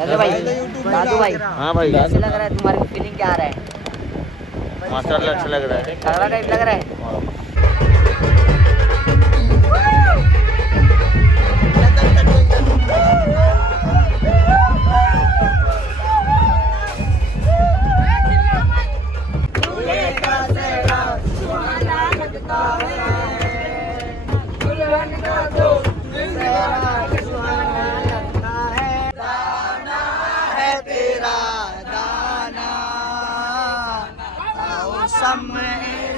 अरे भाई दादू भाई, हाँ भाई, कैसे लग रहा है? तुम्हारी फीलिंग क्या आ रहा है? माशाल्लाह अच्छा लग रहा है। तगड़ा टाइप लग रहा है।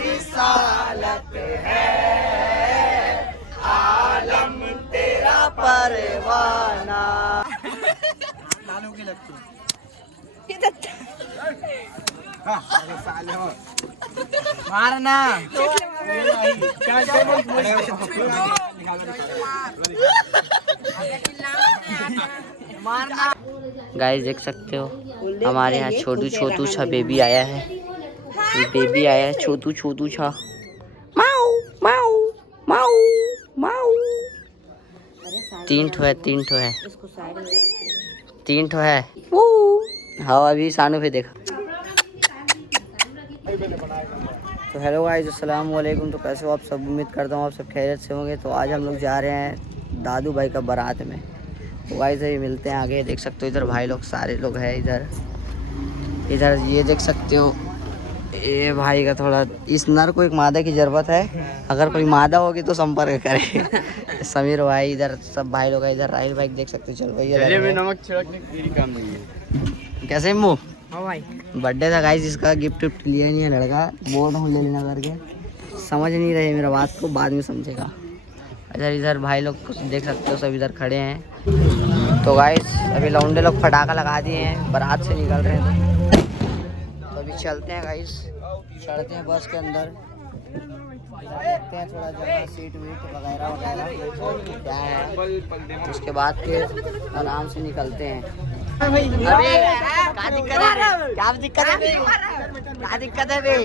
रिसालत है आलम तेरा परवाना। लालू की लगती मारना मारना। गाइस देख सकते हो हमारे यहाँ छोटू छोटू सा बेबी आया है। ये बेबी आया है छोटू छोटू सा। माऊ माऊ माऊ माऊ। तीन ठो है तीन ठो है। हाँ अभी सानू पे देखा। तो हेलो गाइस, अस्सलाम वालेकुम। तो कैसे हो आप सब? उम्मीद करता हूँ आप सब खैरियत से होंगे। तो आज हम लोग जा रहे हैं दादू भाई का बारात में। तो गाइस अभी मिलते हैं आगे। देख सकते हो इधर भाई लोग सारे लोग हैं। इधर ये देख सकते हो ये भाई का थोड़ा, इस नर को एक मादा की ज़रूरत है। अगर कोई मादा होगी तो संपर्क करे। समीर भाई इधर सब भाई लोग हैं। इधर राहिल भाई देख सकते हो। चल भैया में नमक छिड़कने की काम नहीं है। कैसे मुँह बर्थडे था गाइस, इसका गिफ्ट विफ्ट लिया नहीं है लड़का। बोल रहा हूँ ले लेना करके, समझ नहीं रहे मेरा बात को, बाद में समझेगा। इधर भाई लोग को देख सकते हो, सब इधर खड़े हैं। तो गाइस अभी लौंडे लोग पटाखा लगा दिए हैं, बारात से निकल रहे हैं। तो अभी चलते हैं गाइस, चढ़ते हैं बस के अंदर, देखते हैं थोड़ा जगह सीट वीट वगैरह क्या है। उसके बाद फिर आराम से निकलते हैं। अभी क्या दिक्कत है? क्या दिक्कत है? क्या दिक्कत है भाई?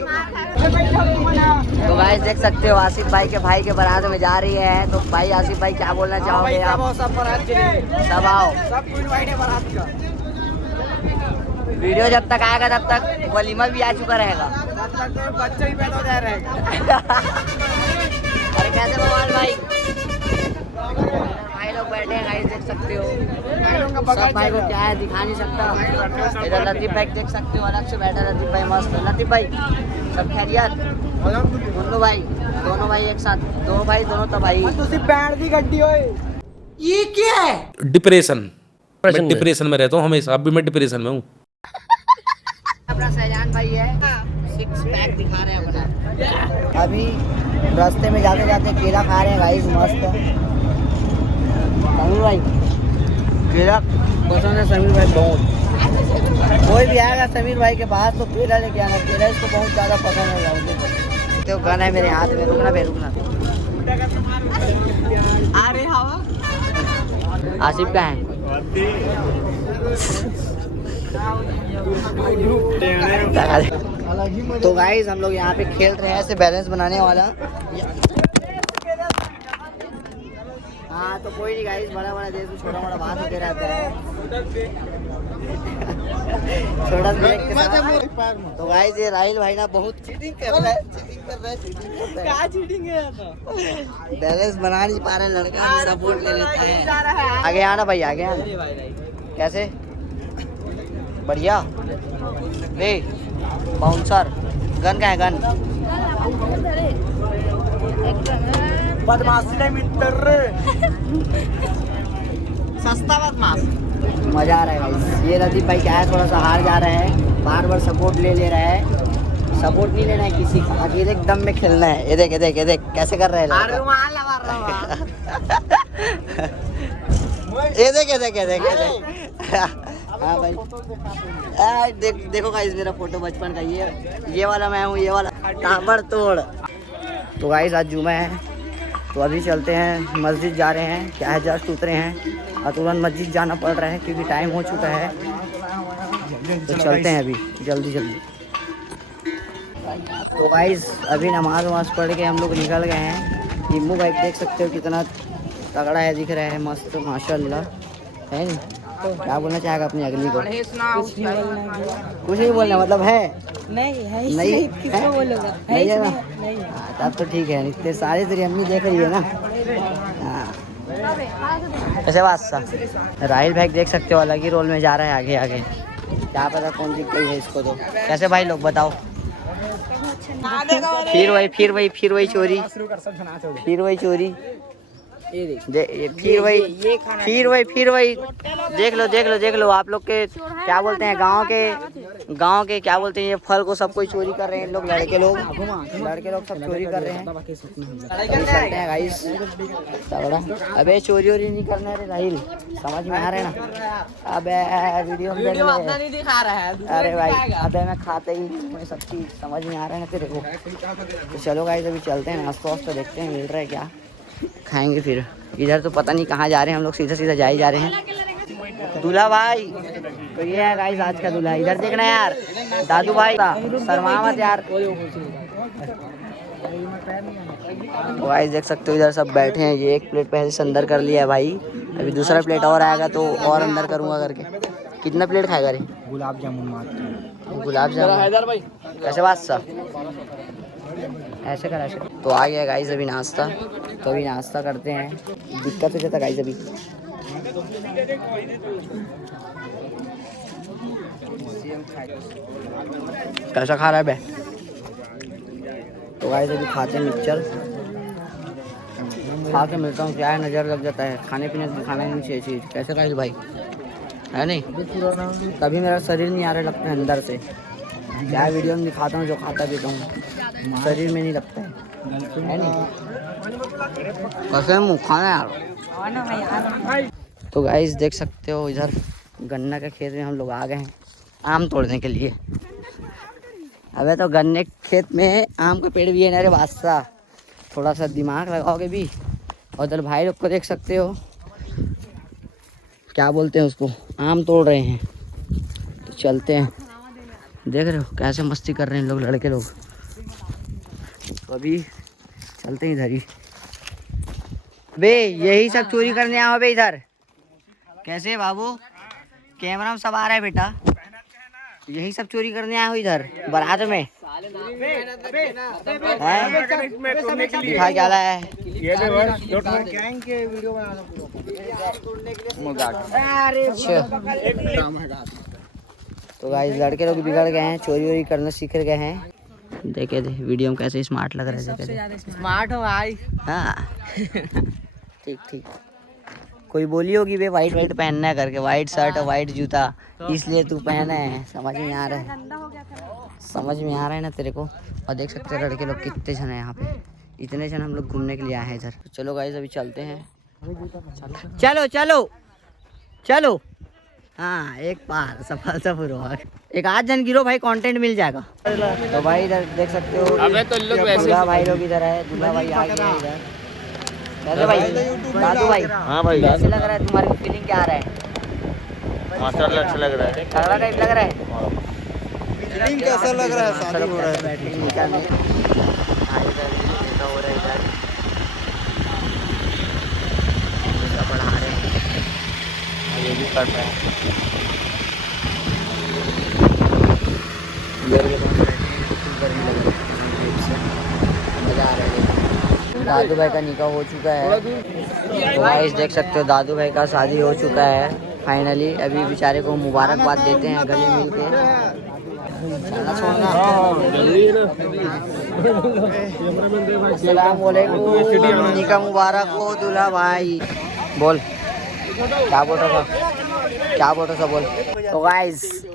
तो गाइस देख सकते हो आसिफ भाई के भाई के बारात में जा रही है। तो भाई आसिफ भाई क्या बोलना चाहोगे आप? सब आओ, वीडियो जब तक आएगा तब तक वलीमा भी आ चुका रहेगा। बच्चे ही पैदा हो जा रहे हैं। अरे कैसे बवाल भाई? भाई लोग बैठे हैं गाइस, देख सकते हो। सब भाई को क्या है दिखा नहीं सकता। इधर लतीफ भाई देख सकते हो, अलग से बैठा लतीफ भाई मस्त। लतीफ भाई सब खैरियत? दोनों भाई एक साथ, दो भाई दोनों तबाही। दी गड्डी होए। ये क्या है? डिप्रेशन। मैं डिप्रेशन में रहता हूँ हमेशा। अभी मैं डिप्रेशन में हूँ। अपना सहजान भाई है, सिक्स पैक दिखा रहे हैं अपना। अभी रास्ते में जाते जाते केला खा रहे हैं गाइस, मस्त। समीर भाई केला पसंद है समीर भाई बहुत। कोई भी आएगा समीर भाई के पास तो केला लेके आना। केला इसको बहुत ज़्यादा पसंद है। तो गन है मेरे हाथ में, रुकना बे रुकना। अरे हवा आसिफ का है। तो गाइस हम लोग यहाँ पे खेल रहे हैं ऐसे बैलेंस बनाने वाला। हाँ तो कोई नहीं गाइस, बड़ा बड़ा देश में छोटा बड़ा बात होते रहता है। छोटा ब्रेक के साथ। तो गाइस ये राहिल भाई ना बहुत चीटिंग कर रहा है। क्या चीटिंग है? बैलेंस बना नहीं पा रहे लड़का, सपोर्ट ले लेता है। आगे आना भाई, आगे आना। कैसे बढ़िया बे बाउंसर। गन का है गन? बदमाशी नहीं मित्र। सस्ता बदमाश। मजा आ रहा है गाइस। ये लतीफ भाई क्या है, थोड़ा सा हार जा रहा है, बार बार सपोर्ट ले रहा है। सपोर्ट नहीं लेना है किसी का, अकेले एकदम में खेलना है। ये देख ये देख ये देख कैसे कर रहे हैं। ये देख ये देख ये देख ये देख। हाँ भाई देखो गाइस मेरा फोटो बचपन का, ये वाला मैं हूँ, ये वाला ताबड़ तोड़। तो गाइस आज जुमा है, तो अभी चलते हैं मस्जिद जा रहे हैं। क्या है जस्ट उतरे हैं और तुरंत मस्जिद जाना पड़ रहा है क्योंकि टाइम हो चुका है। तो चलते हैं अभी जल्दी जल्दी। तो गाइस अभी नमाज वमाज पढ़ के हम लोग निकल गए हैं। इम्मू बाइक देख सकते हो कितना तगड़ा है, दिख रहा है मस्त माशाल्लाह है। क्या बोलना चाहेगा अपनी अगली को? कुछ नहीं बोलना मतलब है नहीं है ही नहीं नहीं, किसको बोलूंगा? है नहीं ही है ना? नहीं। तब तो ठीक है, इतने सारे तेरी अम्मी देख रही है ना। हाँ ऐसे बात सा। राहिल भाई देख सकते हो अलग ही रोल में जा रहा है आगे आगे, क्या पता कौन जीत गई है इसको। तो कैसे भाई लोग बताओ? फिर वही चोरी, फिर वही चोरी, फिर वही। देख लो आप लोग के क्या बोलते हैं, गांव के क्या बोलते हैं, ये फल को सब कोई चोरी कर रहे हैं। लोग लड़के लोग सब चोरी कर रहे हैं। चलते हैं गाइस तगड़ा। अबे चोरी वोरी नहीं करना है राहिल, समझ में आ रहा है ना? अबे वीडियो में देख ले। नहीं दिखा रहा है। अरे भाई अबे मैं खाते ही मैं सब चीज समझ में आ रहा है ना तेरे को। तो चलो गाइस अभी चलते हैं, नाश्ता वास्ता देखते हैं मिल रहा है क्या, खाएंगे फिर। इधर तो पता नहीं कहाँ जा रहे हैं हम लोग, सीधा जा ही जा रहे हैं। दूल्हा भाई तो ये है गाइस आज का दूल्हा। इधर देखना यार दादू भाई, शर्मा मत यार। तो गाइस देख सकते हो इधर सब बैठे हैं। ये एक प्लेट पहले से अंदर कर लिया है भाई, अभी दूसरा प्लेट और आएगा तो और अंदर करूँगा करके। कितना प्लेट खाएगा रे? गुलाब जामुन हैदर भाई कैसे बात सा ऐसे कर ऐसे। तो आ गया गाइस अभी नाश्ता, तो अभी नाश्ता करते हैं। दिक्कत हो जाता गाइस अभी। कैसा खा रहा है बे? तो गाइस अभी खाते हैं मिक्सचर, खा के मिलता हूँ। क्या है नज़र लग जाता है, खाने पीने खाना नहीं चाहिए चीज़। कैसे गाइस भाई है नहीं? कभी मेरा शरीर नहीं आ रहा लगता है अंदर से। क्या वीडियो में दिखाता हूँ जो खाता पीता हूँ, शरीर में नहीं लगता है नहीं? कैसे मुँह खाना यार। तो गाइस देख सकते हो इधर गन्ना के खेत में हम लोग आ गए हैं आम तोड़ने के लिए। अबे तो गन्ने के खेत में आम का पेड़ भी है ना रे बादशाह, थोड़ा सा दिमाग लगाओगे भी। और इधर भाई लोग को देख सकते हो, क्या बोलते हैं उसको, आम तोड़ रहे हैं। तो चलते हैं, देख रहे हो कैसे मस्ती कर रहे हैं लोग, लड़के लोग। तो अभी चलते हैं इधर ही। बे यही सब चोरी करने आओ बे इधर। कैसे बाबू, कैमरा में सब आ रहा है बेटा, यही सब चोरी करने आए हो इधर बारात में? दिखा क्या है? तो गाइस लड़के लोग बिगड़ गए हैं, चोरी वोरी करना सीख गए हैं। देखे थे वीडियो में कैसे स्मार्ट लग रहे थे। स्मार्ट हो भाई। हाँ ठीक। कोई बोली होगी बे वाइट पहनना है करके, वाइट शर्ट और वाइट जूता, इसलिए तू पहना है। समझ में आ रहा है ना तेरे को? और देख सकते हो लड़के लोग कितने जन है यहाँ पे, इतने जन हम लोग घूमने के लिए आए हैं इधर। तो चलो गाइस अभी चलते हैं। चलो। हाँ एक पार सफलतापूर्वक। एक आध जन गिरो भाई, कंटेंट मिल जाएगा। तो भाई इधर देख सकते हो दूल्हा भाई लोग इधर है, दूल्हा भाई आ गए इधर। कैसे भाई दादू भाई? हाँ भाई कैसे लग रहा है तुम्हारी फीलिंग, क्या आ रहा है? माशाल्लाह अच्छा लग रहा है। तगड़ा टाइप लग रहा है। फीलिंग कैसा लग रहा है? शादी हो रहा है। पढ़ा रहे हैं, ये भी पढ़ रहे हैं। मजा आ रहा है। दादू भाई का निकाह हो चुका है। तो गाइस देख सकते हो दादू भाई का शादी हो चुका है फाइनली। अभी बेचारे को मुबारकबाद देते हैं गले मिल के। अस्सलाम वालेकुम, निकाह मुबारक हो दूल्हा भाई। बोल क्या बोल रहा था बोल। तो गाइस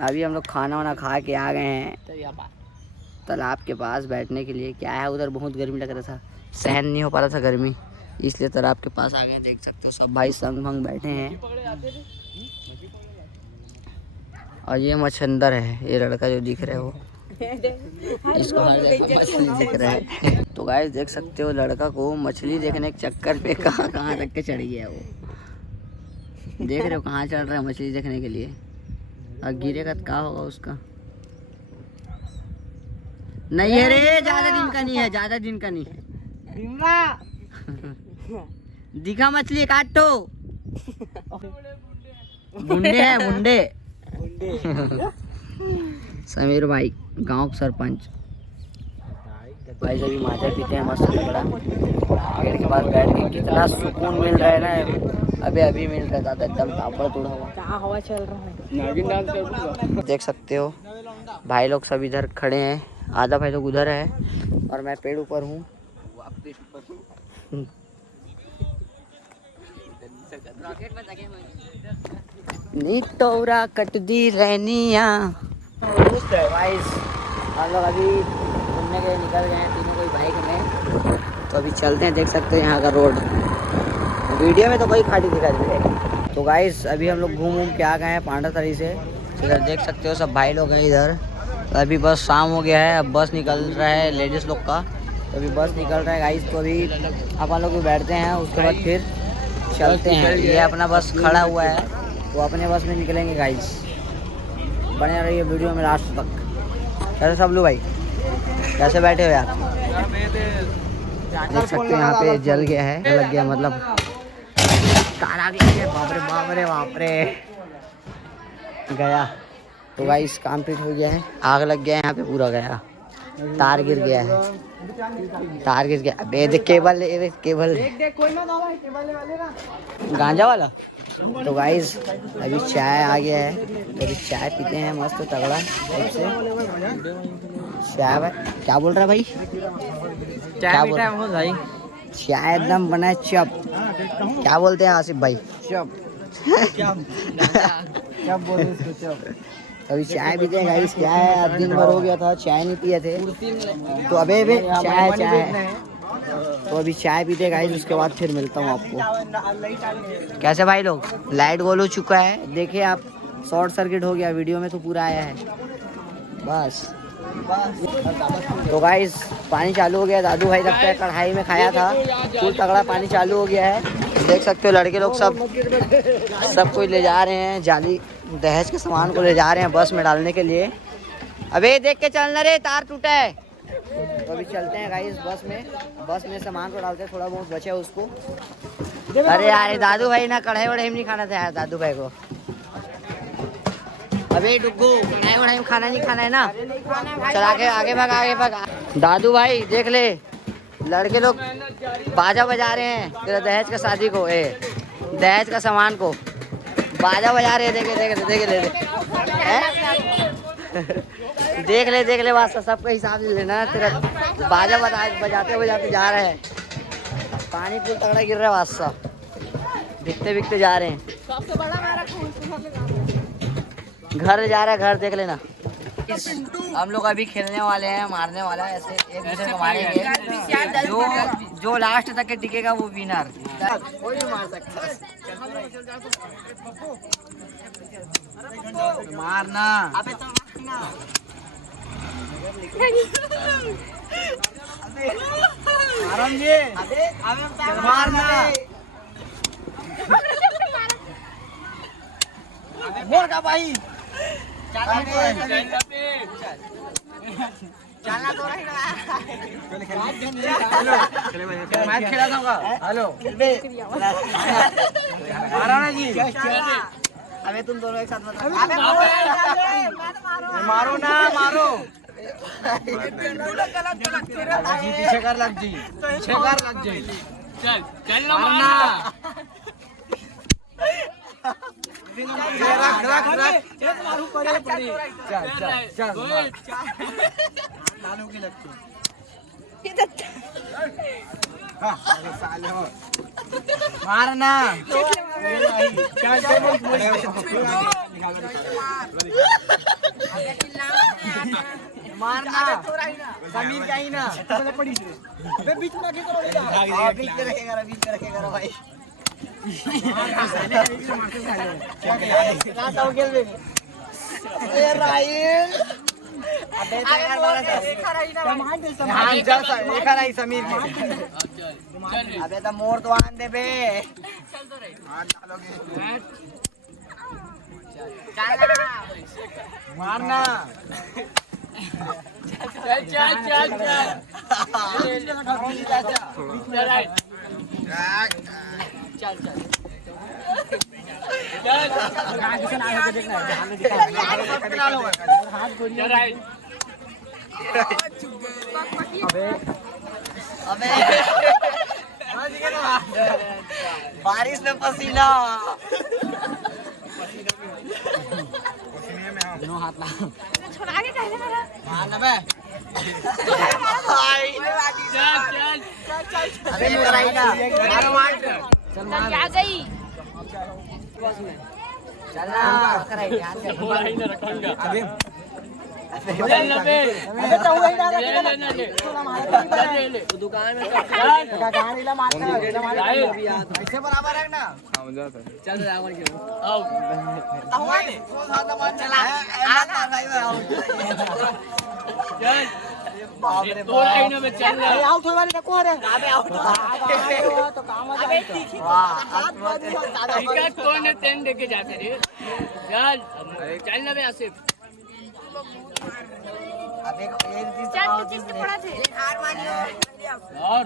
अभी हम लोग खाना वाना खा के आ गए हैं तालाब के पास बैठने के लिए। क्या है उधर बहुत गर्मी लग रहा था, सहन नहीं हो पा रहा था गर्मी, इसलिए तालाब के पास आ गए। देख सकते हो सब भाई संग भंग बैठे हैं। और ये मच्छंदर है, ये लड़का जो दिख रहा है वो, इसको हर जगह मछली दिख रहा है। तो गाइस देख सकते हो लड़का को मछली देखने के चक्कर पे कहाँ तक के चढ़ गया वो। देख रहे हो कहाँ चढ़ रहा है मछली देखने के लिए। और गिरेगा तो क्या होगा उसका? नहीं है रे, ज्यादा दिन का नहीं है। दिखा मछली काटो। गुंडे हैं गुंडे। समीर भाई गांव का सरपंच भाई जब माजा पीते हैं मस्त तगड़ा। पेड़ के पास बैठ के कितना सुकून मिल रहा है ना, अभी मिल रहा था एकदम तापड़ तोड़ा हुआ। कहाँ हवा चल रहा है। देख सकते हो भाई लोग सब इधर खड़े हैं, आधा भाई लोग उधर है और मैं पेड़ ऊपर हूँ। नीटोरा कट दी रहनिया। गाइस हम लोग अभी घूमने के लिए निकल गए हैं तीनों कोई बाइक में, तो अभी चलते हैं। देख सकते हो यहाँ का रोड, वीडियो में तो कोई खाली दिखाई दे रही है। तो गाइस अभी हम लोग घूम के आ गए हैं पांडातरी से। इधर देख सकते हो सब भाई लोग हैं इधर। तो अभी बस शाम हो गया है, अब बस निकल रहा है लेडीज़ लोग का, तो अभी बस निकल रहा है गाइस। तो अभी अपन लोग भी बैठते हैं, उसके बाद फिर चलते हैं। ये अपना बस खड़ा हुआ है, तो अपने बस में निकलेंगे गाइस। बने रहिए वीडियो में लास्ट तक। कैसे सब लोग भाई, कैसे बैठे हो यार? देख सकते हो यहाँ पे जल गया है, लग गया मतलब तार आग लग गया। बाप रे बाप रे बाप रे गया। तो गाइस कंप्लीट हो गया है, आग लग गया है यहाँ पे, पूरा गया। तार गिर गया है, तार गिर गया। अबे देख केबल, केबल गांजा वाला। तो गाइस अभी चाय आ गया है, तो अभी चाय पीते हैं मस्त तगड़ा टाइप से। चाय भाई क्या बोल रहा है भाई? क्या बोल रहा है भाई? चाय एकदम बना है चप। क्या बोलते हैं आसिफ भाई? चप। क्या बोल रहे इसको? चप। अभी चाय पीते हैं गाइस। क्या है आज दिन भर हो गया था चाय नहीं पिए थे, तो अबे चाय। तो अभी चाय पीते गाइस, उसके बाद फिर मिलता हूँ आपको। कैसे भाई लोग, लाइट गोल हो चुका है, देखिए आप, शॉर्ट सर्किट हो गया, वीडियो में तो पूरा आया है बस। तो गाइस पानी चालू हो गया। दादू भाई लगता है कढ़ाई में खाया था, फुल तगड़ा पानी चालू हो गया है। देख सकते हो लड़के लोग सब कोई ले जा रहे हैं, जाली दहेज के सामान को ले जा रहे हैं बस में डालने के लिए। अबे देख के चलना रे, तार टूटा है। तो अभी चलते हैं गाइस बस में सामान को डालते हैं, थोड़ा बहुत बचा है उसको। अरे यार दादू भाई ना कढ़ाई वढ़ाई नहीं खाना था यार दादू भाई को। अबे डुग्गू कढ़ाई वढ़ाई में खाना नहीं खाना है ना, चल आगे भाग। दादू भाई देख ले, लड़के लोग बाजा बजा रहे हैं तेरा दहेज का शादी को, दहेज का सामान को बाजा बजा रहे हैं। देख ले वास्ता सबका हिसाब से लेना। तेरा बाजा बजाते जा रहे हैं, पानी पूल तगड़ा गिर रहा है वास्ता, बिकते जा रहे हैं। घर जा रहा है, घर देख लेना। हम लोग अभी खेलने वाले हैं, मारने वाला है, ऐसे एक दूसरे को मारेंगे। जो लास्ट तक के टिकेगा वो विनर। कोई भी मार सकता है। मारना मारना मोर का भाई चलना तो रही ना। मैच खेला था। हेलो मारो ना जी। अबे तुम दोनों एक साथ मत मारो ना, मारो जी, पीछे कर लग जी, चल मारना। रख मारू पड़े चल नानू की लगती मारना। मारना समीर का ही ना, बीच में रखेगा भाई। समीर अबे तो मोर तो आन दे बे। मारना चल अबे बारिश में पसीना। छोड़ा के कहने मेरा अबे कराई ना चल आ गई चल ना कराई ध्यान से दुकान में ऐसे बराबर है ना चल कौन है तेन लेके जाते रे चल चल ना बे आसिफ चल पच्चीस तो पड़ा थे और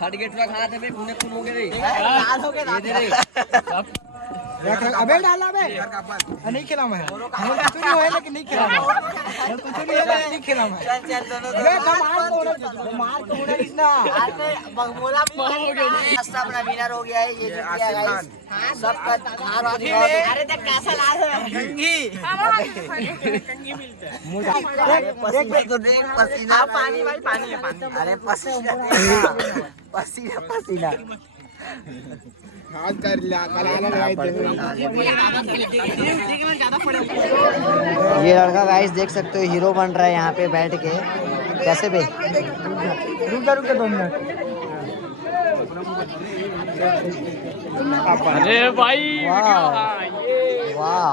थर्ड गेट पे खा थे बे खूने खून हो गए रे लाल हो गए अबे डाला बे नहीं खिला मैं कुछ नहीं होए लेकिन नहीं खिला कुछ नहीं होए नहीं खिला मैं चल चल दोनों अबे मार के उड़ा इसना बगमोला भी रास्ता अपना विनर हो गया है ये जो किया गाइस सबका हाथ दिखाओ। अरे देख कैसा लाल है कंघी कंघी मिलता है देख तो देख पसीना पानी भाई पानी है पानी। अरे पसीना पसीना पसीना हाथ कर लिया कलाला लगाई दे। ये लड़का गाइस देख सकते हो हीरो बन रहा है यहाँ पे बैठ के। कैसे बे रुक 2 मिनट। अरे भाई वाह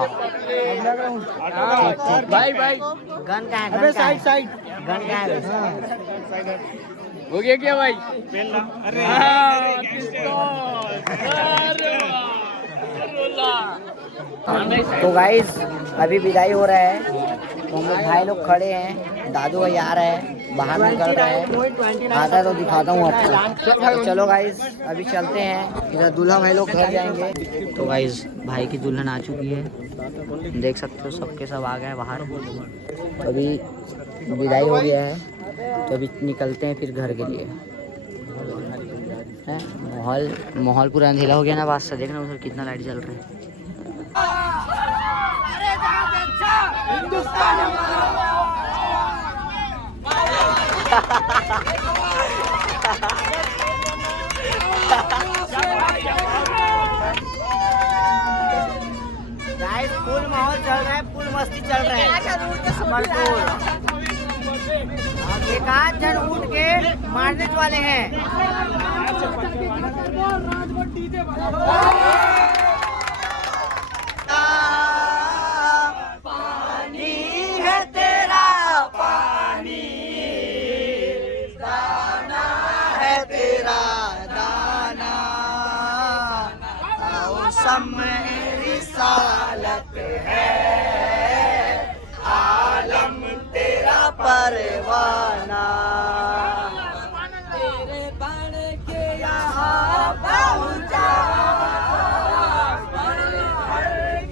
भाई भाई गन का है अबे साइड गन का है हो गया क्या भाई अरे तो गाइस अभी विदाई हो रहा है तो हम लोग भाई लोग खड़े हैं। दादू भाई आ रहे हैं बाहर निकल रहे हैं आता है तो दिखाता हूँ आपको। तो चलो गाइस अभी चलते हैं इधर दूल्हा भाई लोग घर जाएंगे। तो गाइस भाई की दुल्हन आ चुकी है देख सकते हो सबके सब आ गए बाहर। तो अभी विदाई हो गया है तो अभी निकलते हैं फिर घर के लिए। माहौल पूरा अंधेरा हो गया ना बात से देखना उधर कितना लाइट जल रहा है। गाइस फुल माहौल चल रहा है फुल मस्ती चल रहा है। एक आध जन उठ के मारने वाले हैं। पानी है तेरा पानी दाना है तेरा दाना मौसम रिसालत है आलम तेरा परवाना तेरे बन के यहाँ पहुँचा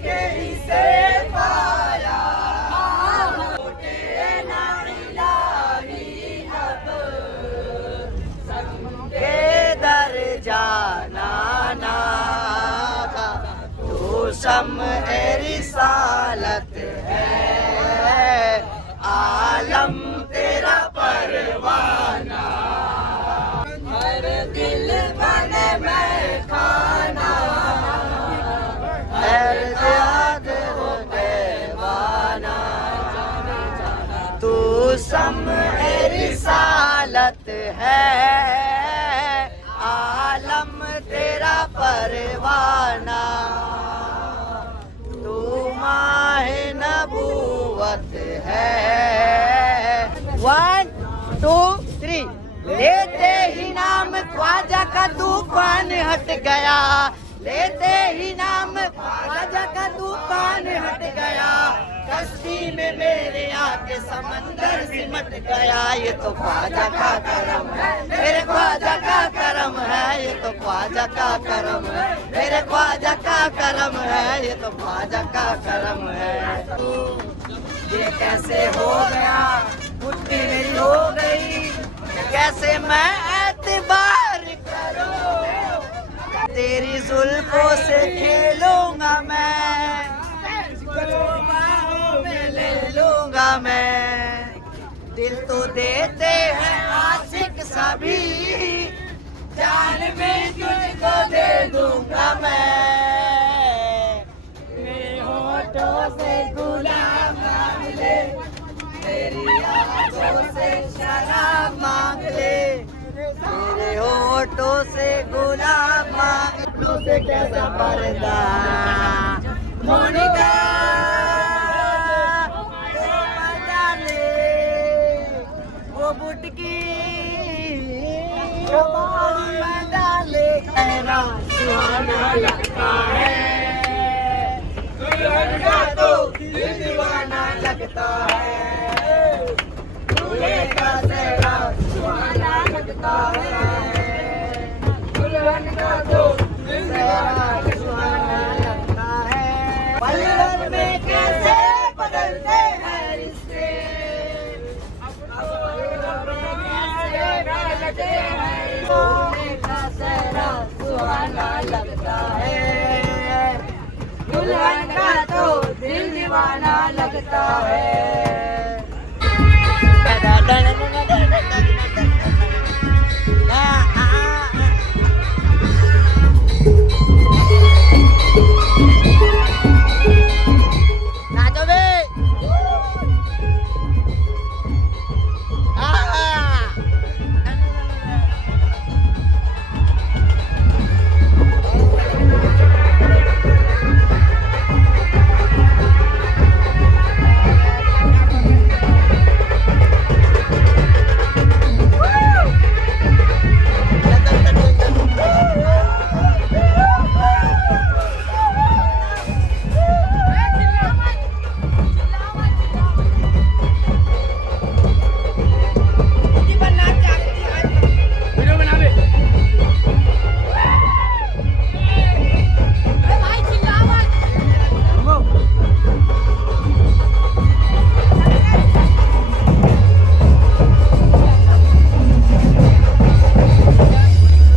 के इसे पाया के दर जाना ना तू सम रिसालत है आलम तेरा परवाना हर दिल बने मैं खाना हर याद हो देवाना तू सम रिसालत है आलम तेरा परवाना तू माहे नबूवत है। 1 2 3 लेते ही नाम ख्वाजा का तूफान हट गया लेते ही नाम ख्वाजा का तूफान हट गया कश्ती में मेरे आके समंदर सिमट गया, ये तो ख्वाजा का करम है, मेरे ख्वाजा का करम है, ये तो ख्वाजा का करम है, मेरे ख्वाजा का करम है, ये तो ख्वाजा का करम है। ये कैसे हो गया, मुट्ठी मेरी हो गई, कैसे मैं एतबार करूं, तेरी जुल्फों से खेलूंगा मैं, बाहों में ले लूंगा मैं, दिल तो देते हैं आशिक सभी, जान में तुझको दे दूंगा मैं, मेरे होठों से गुलाब मांग ले, तेरी आंखों से शराब मांग ले, तेरे होठों से गुलाब मांग लो, से कैसा पर्दा मोनिका, वो बुटकी डाले, तेरा सुहाना लगता है, दुल्हन का तो दिल दीवाना लगता है, दूल्हे का सेहरा सुहाना लगता है, दुल्हन का तो दिल दीवाना सुहाना लगता है। पलवन में कैसे बदलते हैं रिश्ते, दूल्हे का सेहरा सुहाना लगता है, दुल्हन का तो दिल दीवाना लगता है।